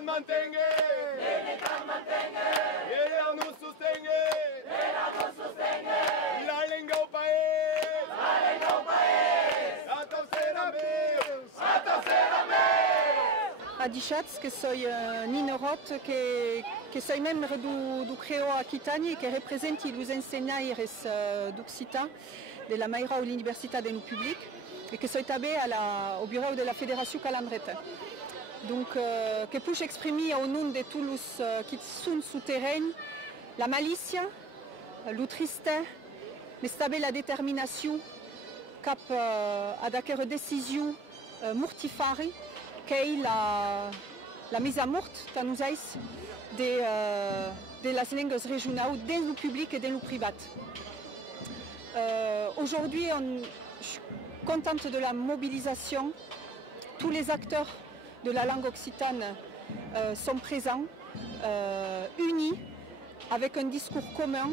Veritat mantengue! Veritat mantengue! Ella nos sostengue! Ella nos sostengue! La lengua au país! La lengua au país! Atenção meus! Atenção meus! Adichats, que soy Nino Roth, que soy membre do CREO Aquitania e que represente os ensinaires d'Occità de la Maira à l'Université de nous Public et que soy també au bureau de la Fédération Calandreta. Donc, que puc exprimer au nom de tous les qui sont souterrains la malicia, le triste, mais també la détermination cap à d'acquérir décision mortifari qu'est la mise à mort dans nos ailes de las langues régionales dans le public et dans le privé. Aujourd'hui, je suis contente de la mobilisation. Tous les acteurs de la langue occitane sont présents, unis, avec un discours commun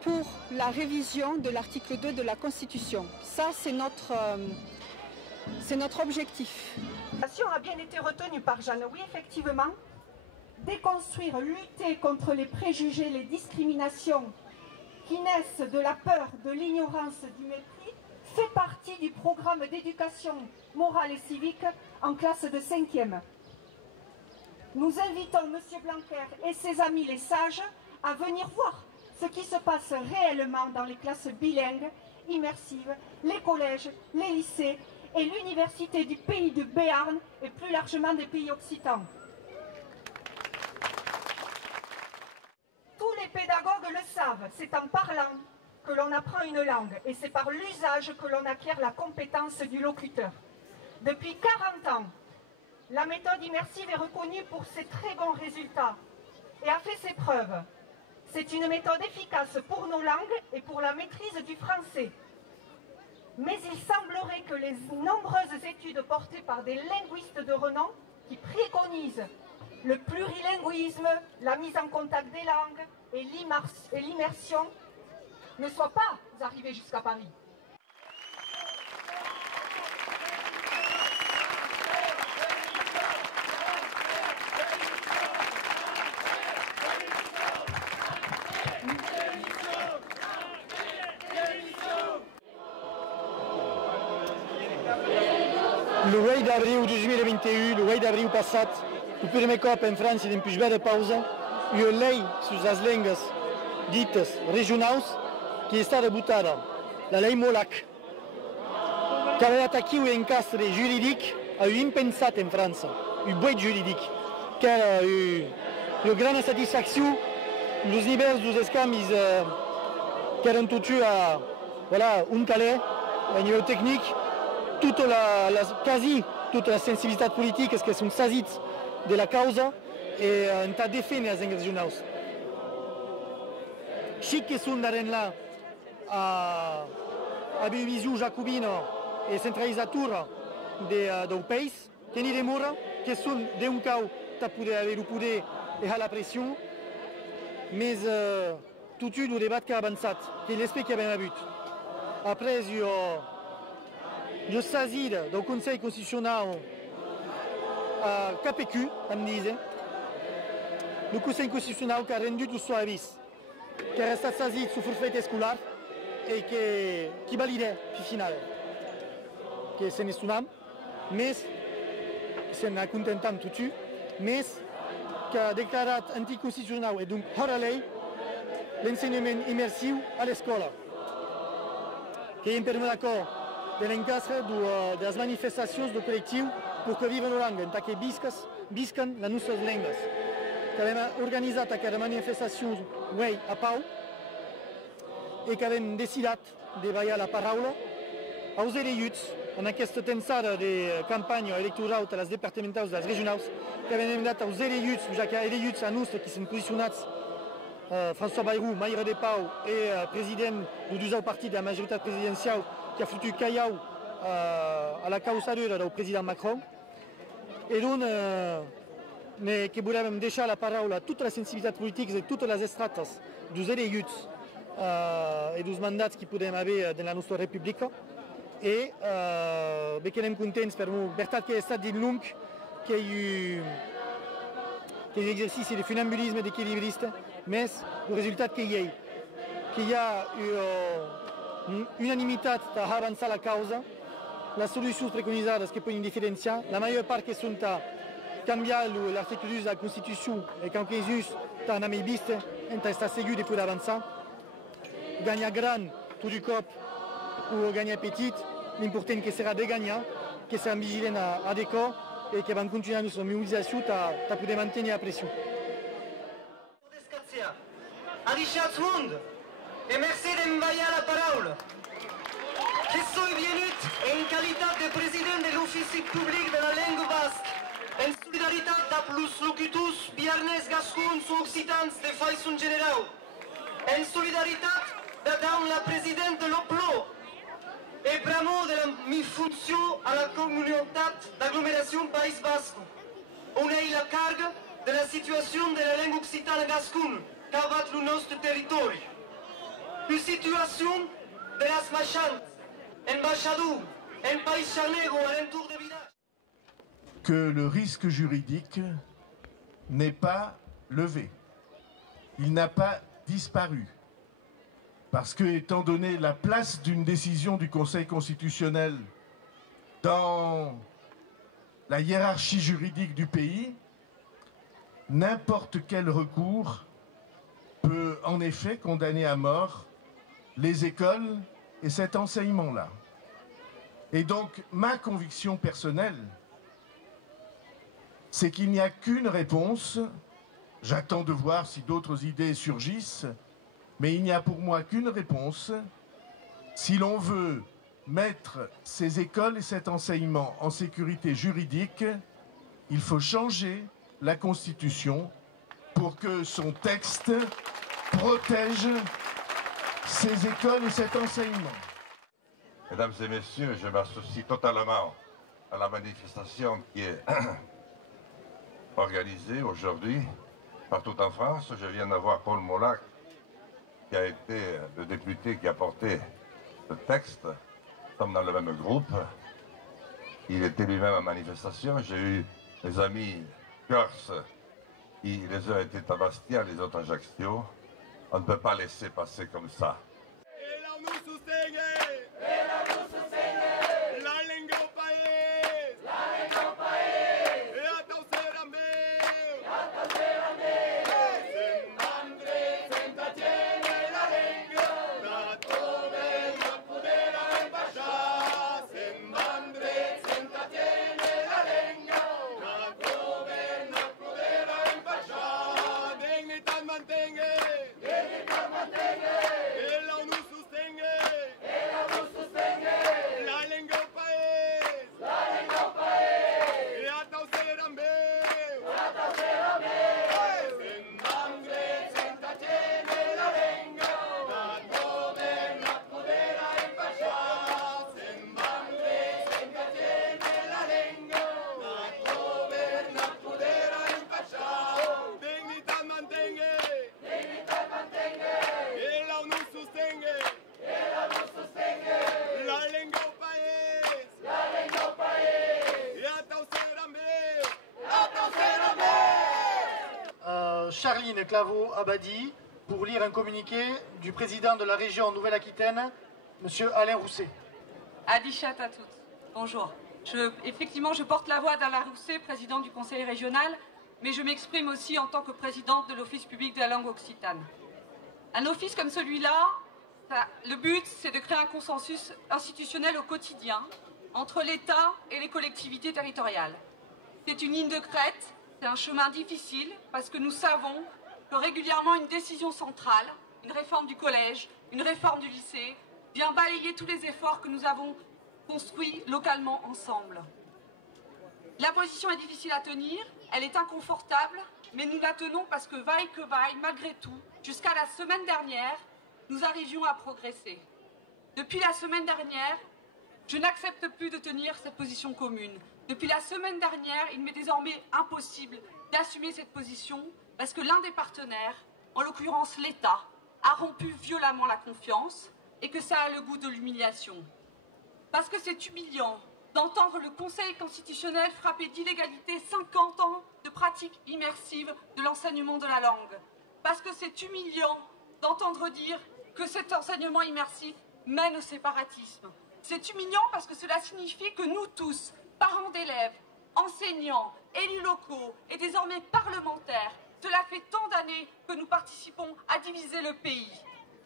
pour la révision de l'article 2 de la Constitution. Ça, c'est notre objectif. L'action a bien été retenue par Jeanne. Oui, effectivement, déconstruire, lutter contre les préjugés, les discriminations qui naissent de la peur, de l'ignorance, du mépris, fait partie du programme d'éducation morale et civique en classe de 5e. Nous invitons M. Blanquer et ses amis les sages à venir voir ce qui se passe réellement dans les classes bilingues, immersives, les collèges, les lycées et l'université du pays de Béarn et plus largement des pays occitans. Tous les pédagogues le savent, c'est en parlant que l'on apprend une langue et c'est par l'usage que l'on acquiert la compétence du locuteur. Depuis 40 ans, la méthode immersive est reconnue pour ses très bons résultats et a fait ses preuves. C'est une méthode efficace pour nos langues et pour la maîtrise du français. Mais il semblerait que les nombreuses études portées par des linguistes de renom qui préconisent le plurilinguisme, la mise en contact des langues et l'immersion ne soient pas arrivées jusqu'à Paris. Le 8 d'abril 2021, le 8 d'abril passat, el primer cop en França d'empuix de pausa, hi ha una llei sobre les llengües dites regionals que està debutada, la llei Molac, que ha aquí un encastre jurídic impensat en França, un buit juridic, que era una gran satisfacció, els nivells dels escamis que eren tots a un caler, a nivell tècnic, quasi toute la sensibilitat politique que són sazits de la causa e en ta defendre les llengües regionals. Sí que són d'aren là a visió jacobina e centralitzadora del país, que ni demora, que són d'un cau ta poder haver o poder deixar la pressió, més tot el debat que ha avançat, que l'esperit que hem hagut. Après, jo sazida del Consell Constitucional KPQ, em dice, el Consell Constitucional que ha rendut el seu avís, que ha estat sazit su forfait escolar i que valida al final, que se n'estonam, més, se n'ha contentat tot, més que ha declarat anticonstitucional i donc hora llei l'ensenyament immersiu a l'escola, que hi hem permès d'acord de l'encastre de les manifestacions del col·lectiu perquè viven la langue, perquè visquen les nostres llengües. Que hem organitzat aquesta manifestació avui a Pau i que hem decidit de ballar la paraula als eleiuts en aquesta tensada de campanya electoral de les departamentals i les regionals, que hem demanat als eleiuts, ja que hi ha eleiuts a nostres que són posicionats, François Bayrou, Maire de Pau i president del dusau partit de la majoritat presidencial que ha fotut callau a la causadora del president Macron. Et donc, que volem deixar la paraula a totes les sensibilitats polítiques i totes les estrates dels eleiuts i dels mandats que podem haver en la nostra república. I bé que anem contents per la veritat que ha estat din lung, que hi des exercices de funambulisme d'équilibriste, mais le résultat qu'il y a unanimità da avanzare la causa, la soluzione preconizzata che poi in differenza, la maggior parte sunt a cambiare l'articolo 2 della Costituzione e che anche Gesù sta mai viste, e sta seguito e poi avanzare, gagna gran tout du cop ou gagna petit, l'important che sarà de gagner, che sarà vigilante a décor et che van continuare la nostra mobilisation per poter mantenere la pressione. Adichat Mund, et merci de m'envoyer la parole. Je suis venu en qualité de président de l'Office public de la langue basque, en solidarité avec les locutors biarnès, gascons ou occitans de façon générale, en solidarité avec la présidente de l'OPLO, et vraiment de mes fonctions à la communauté d'agglomération Pays Basque. On a eu la cargue de la situation de la langue occitane gasconne qu'abat le nostre territoire. Une situation de las machantes, en Bachadou, en Pays Charnego, à l'entour des villages. Que le risque juridique n'est pas levé. Il n'a pas disparu. Parce que, étant donné la place d'une décision du Conseil constitutionnel dans la hiérarchie juridique du pays, n'importe quel recours peut en effet condamner à mort les écoles et cet enseignement-là. Et donc, ma conviction personnelle, c'est qu'il n'y a qu'une réponse. J'attends de voir si d'autres idées surgissent, mais il n'y a pour moi qu'une réponse. Si l'on veut mettre ces écoles et cet enseignement en sécurité juridique, il faut changer la Constitution pour que son texte protège ces écoles et cet enseignement. Mesdames et messieurs, je m'associe totalement à la manifestation qui est organisée aujourd'hui partout en France. Je viens d'avoir Paul Molac, qui a été le député qui a porté le texte. Nous sommes dans le même groupe. Il était lui-même en manifestation. J'ai eu mes amis corses, qui les uns étaient à Bastia, les autres à Ajaccio. On ne peut pas laisser passer comme ça. Charline Claveau-Abadi pour lire un communiqué du président de la région Nouvelle-Aquitaine, M. Alain Rousset. Adichat à toutes. Bonjour. Effectivement, je porte la voix d'Alain Rousset, président du conseil régional, mais je m'exprime aussi en tant que présidente de l'Office public de la langue occitane. Un office comme celui-là, le but, c'est de créer un consensus institutionnel au quotidien entre l'État et les collectivités territoriales. C'est une ligne de crête. C'est un chemin difficile parce que nous savons que régulièrement une décision centrale, une réforme du collège, une réforme du lycée, vient balayer tous les efforts que nous avons construits localement ensemble. La position est difficile à tenir, elle est inconfortable, mais nous la tenons parce que vaille que vaille, malgré tout, jusqu'à la semaine dernière, nous arrivions à progresser. Depuis la semaine dernière, je n'accepte plus de tenir cette position commune. Depuis la semaine dernière, il m'est désormais impossible d'assumer cette position parce que l'un des partenaires, en l'occurrence l'État, a rompu violemment la confiance et que ça a le goût de l'humiliation. Parce que c'est humiliant d'entendre le Conseil constitutionnel frapper d'illégalité 50 ans de pratique immersive de l'enseignement de la langue. Parce que c'est humiliant d'entendre dire que cet enseignement immersif mène au séparatisme. C'est humiliant parce que cela signifie que nous tous, parents d'élèves, enseignants, élus locaux et désormais parlementaires, cela fait tant d'années que nous participons à diviser le pays.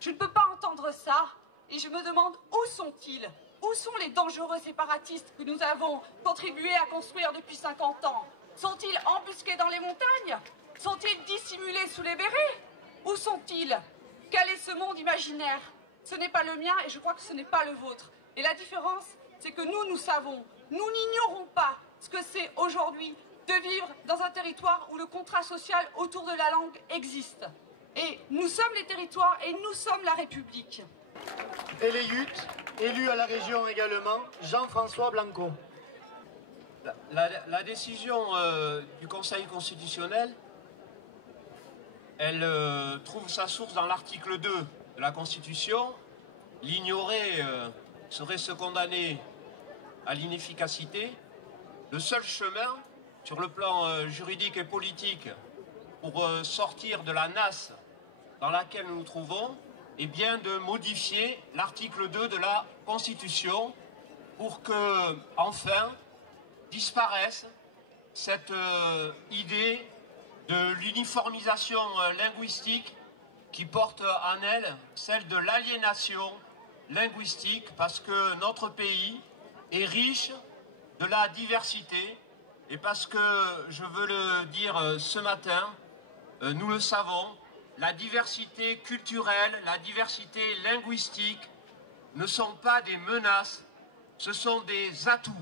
Je ne peux pas entendre ça et je me demande où sont-ils? Où sont les dangereux séparatistes que nous avons contribué à construire depuis 50 ans? Sont-ils embusqués dans les montagnes? Sont-ils dissimulés sous les bérets? Où sont-ils? Quel est ce monde imaginaire? Ce n'est pas le mien et je crois que ce n'est pas le vôtre. Et la différence, c'est que nous savons, nous n'ignorons pas ce que c'est aujourd'hui de vivre dans un territoire où le contrat social autour de la langue existe. Et nous sommes les territoires et nous sommes la République. Et les Utes, élus à la région également, Jean-François Blanco. La décision du Conseil constitutionnel, elle trouve sa source dans l'article 2 de la Constitution. L'ignorer serait se condamner à l'inefficacité. Le seul chemin, sur le plan juridique et politique, pour sortir de la nasse dans laquelle nous nous trouvons, est bien de modifier l'article 2 de la Constitution pour que, enfin, disparaisse cette idée de l'uniformisation linguistique qui porte en elle celle de l'aliénation linguistique, parce que notre pays est riche de la diversité et parce que, je veux le dire ce matin, nous le savons, la diversité culturelle, la diversité linguistique ne sont pas des menaces, ce sont des atouts.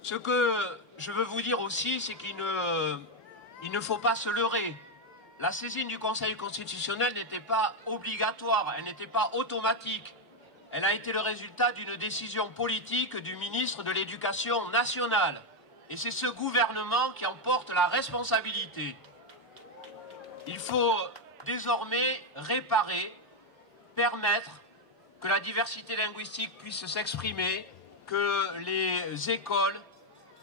Ce que je veux vous dire aussi, c'est qu'il ne faut pas se leurrer. La saisine du Conseil constitutionnel n'était pas obligatoire, elle n'était pas automatique. Elle a été le résultat d'une décision politique du ministre de l'Éducation nationale. Et c'est ce gouvernement qui en porte la responsabilité. Il faut désormais réparer, permettre que la diversité linguistique puisse s'exprimer, que les écoles,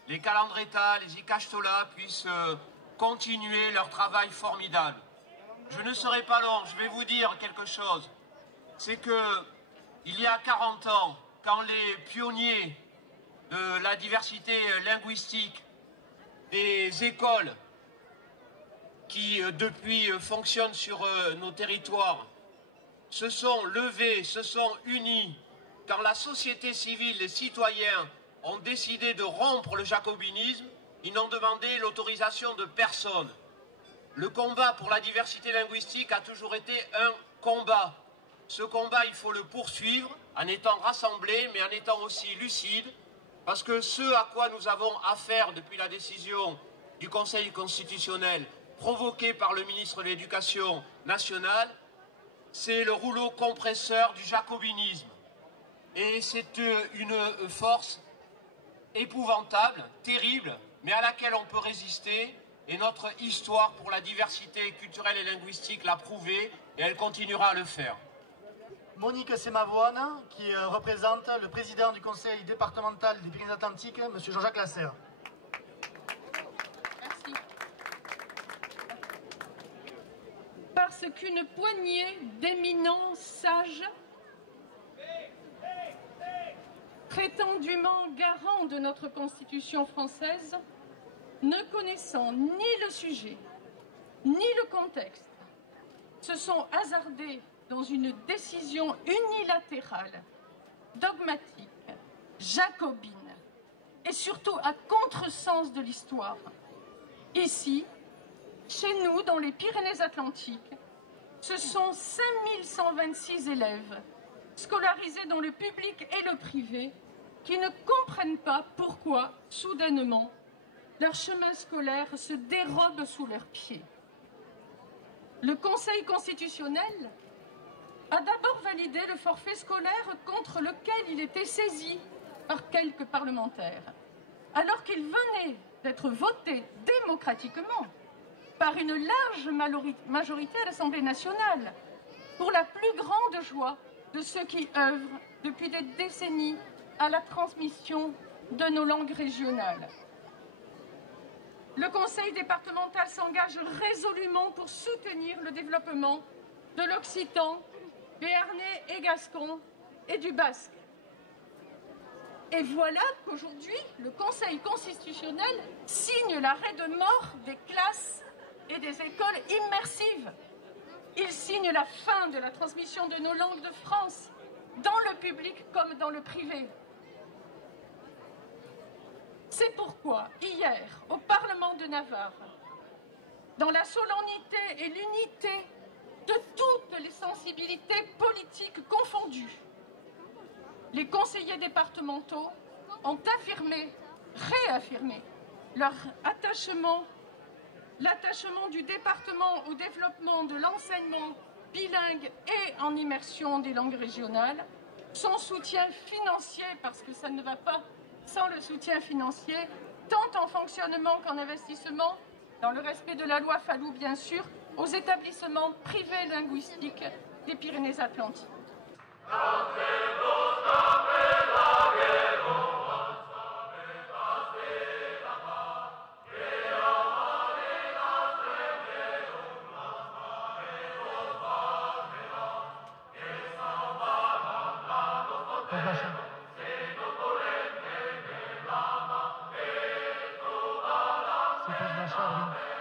les Calandreta, les Ikastola puissent continuer leur travail formidable. Je ne serai pas long, je vais vous dire quelque chose. C'est que il y a 40 ans, quand les pionniers de la diversité linguistique des écoles qui depuis fonctionnent sur nos territoires se sont levés, se sont unis, quand la société civile, les citoyens ont décidé de rompre le jacobinisme, ils n'ont demandé l'autorisation de personne. Le combat pour la diversité linguistique a toujours été un combat. Ce combat, il faut le poursuivre en étant rassemblés, mais en étant aussi lucides, parce que ce à quoi nous avons affaire depuis la décision du Conseil constitutionnel provoquée par le ministre de l'Éducation nationale, c'est le rouleau compresseur du jacobinisme. Et c'est une force épouvantable, terrible, mais à laquelle on peut résister. Et notre histoire pour la diversité culturelle et linguistique l'a prouvé, et elle continuera à le faire. Monique Semavoine, qui représente le président du conseil départemental des Pyrénées-Atlantiques, M. Jean-Jacques Lasserre. Merci. Parce qu'une poignée d'éminents sages, prétendument garants de notre Constitution française, ne connaissant ni le sujet, ni le contexte, se sont hasardés dans une décision unilatérale, dogmatique, jacobine, et surtout à contresens de l'histoire. Ici, chez nous, dans les Pyrénées-Atlantiques, ce sont 5126 élèves, scolarisés dans le public et le privé, qui ne comprennent pas pourquoi, soudainement, leur chemin scolaire se dérobe sous leurs pieds. Le Conseil constitutionnel a d'abord validé le forfait scolaire contre lequel il était saisi par quelques parlementaires, alors qu'il venait d'être voté démocratiquement par une large majorité à l'Assemblée nationale, pour la plus grande joie de ceux qui œuvrent depuis des décennies à la transmission de nos langues régionales. le conseil départemental s'engage résolument pour soutenir le développement de l'occitan, béarnais et gascon et du basque. Et voilà qu'aujourd'hui, le Conseil constitutionnel signe l'arrêt de mort des classes et des écoles immersives. Il signe la fin de la transmission de nos langues de France, dans le public comme dans le privé. C'est pourquoi, hier, au Parlement de Navarre, dans la solennité et l'unité de toutes les sensibilités politiques confondues, les conseillers départementaux ont réaffirmé leur attachement, l'attachement du département au développement de l'enseignement bilingue et en immersion des langues régionales, son soutien financier, parce que ça ne va pas sans le soutien financier, tant en fonctionnement qu'en investissement, dans le respect de la loi Fallou bien sûr, aux établissements privés linguistiques des Pyrénées-Atlantiques. C'est pas